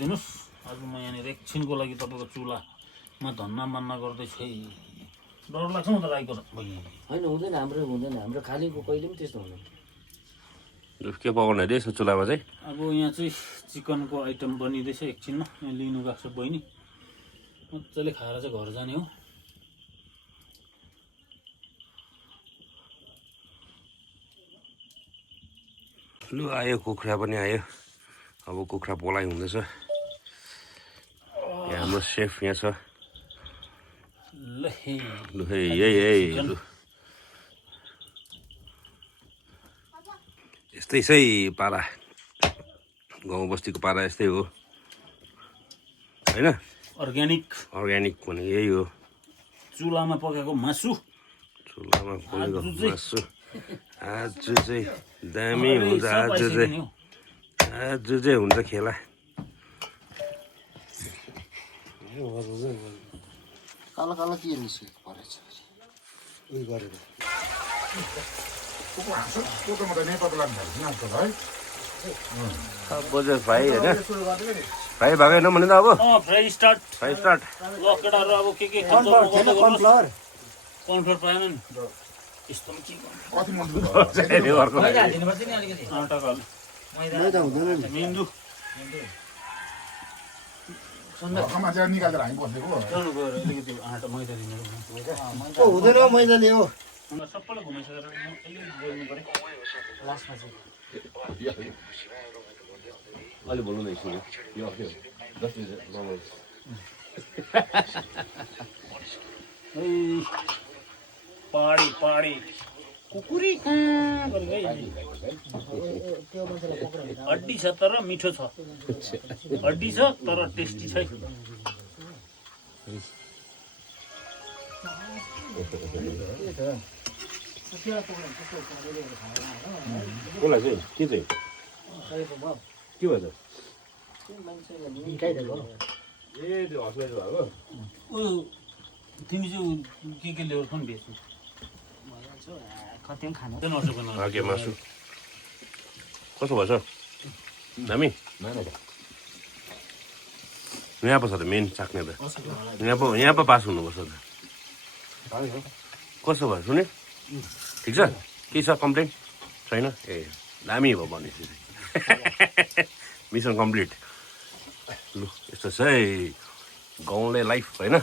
गरिदिनुहोस् आज म यहाँनिर एकछिनको लागि तपाईँको चुलामा धन्ना मन्ना गर्दैछु है डर लाग्छ म त राईको होइन हुँदैन हाम्रो खालीको कहिले पनि त्यस्तो हुँदैन के पकाउने अरे यसो चुलामा चाहिँ अब यहाँ चाहिँ चिकनको आइटम बनिँदैछ एकछिनमा यहाँ लिनु गएको छ बहिनी मजाले खाएर चाहिँ घर जाने हो लु आयो कुखुरा पनि आयो अब कुखुरा पोलाइ हुँदैछ यहाँ हाम्रो सेफ यहाँ छ लु है लु यस्तै सै पारा गाउँ बस्तीको पारा यस्तै हो होइन अर्ग्यानिक भनेको यही हो चुलामा पकाएको मासु चुलामा पकाएको मासु आज चाहिँ दामी हुन्छ आज चाहिँ हुन्छ खेला कालो कालो के निस्केको परेछ उयो गरेर बजार फ्राई होइन फ्राई भएको होइन भने त अब फ्राई स्टार्ट ल केटाहरू अब के कर्नफ्लोर पाएन नि यस्तो के मेन्दु निकालेर हामी बसेको अलिकति आँटा मैदा दिनु हुँदैन मैदाले हो सबैलाई घुमाइसकेर बोल्नु पऱ्यो लास्टमा चाहिँ अलि बोल्नु न यो पहाडी कुकुरी हड्डी छ तर मिठो छ हड्डी छ तर टेस्टी छ कसलाई चाहिँ के चाहिँ के भन्छ ए त्यो हस्पिटल भएको उयो तिमी चाहिँ के ल्याएर पनि बेच्नु के मासु कस्तो भएछ दामी यहाँ पो छ त मेन चाख्ने त यहाँ पो पास हुनुपर्छ त कस्तो भयो सुने ठिक छ के छ कम्प्लेन छैन ए दामी भयो भनेपछि मिसन कम्प्लिट लु यस्तो छ है गाउँले लाइफ होइन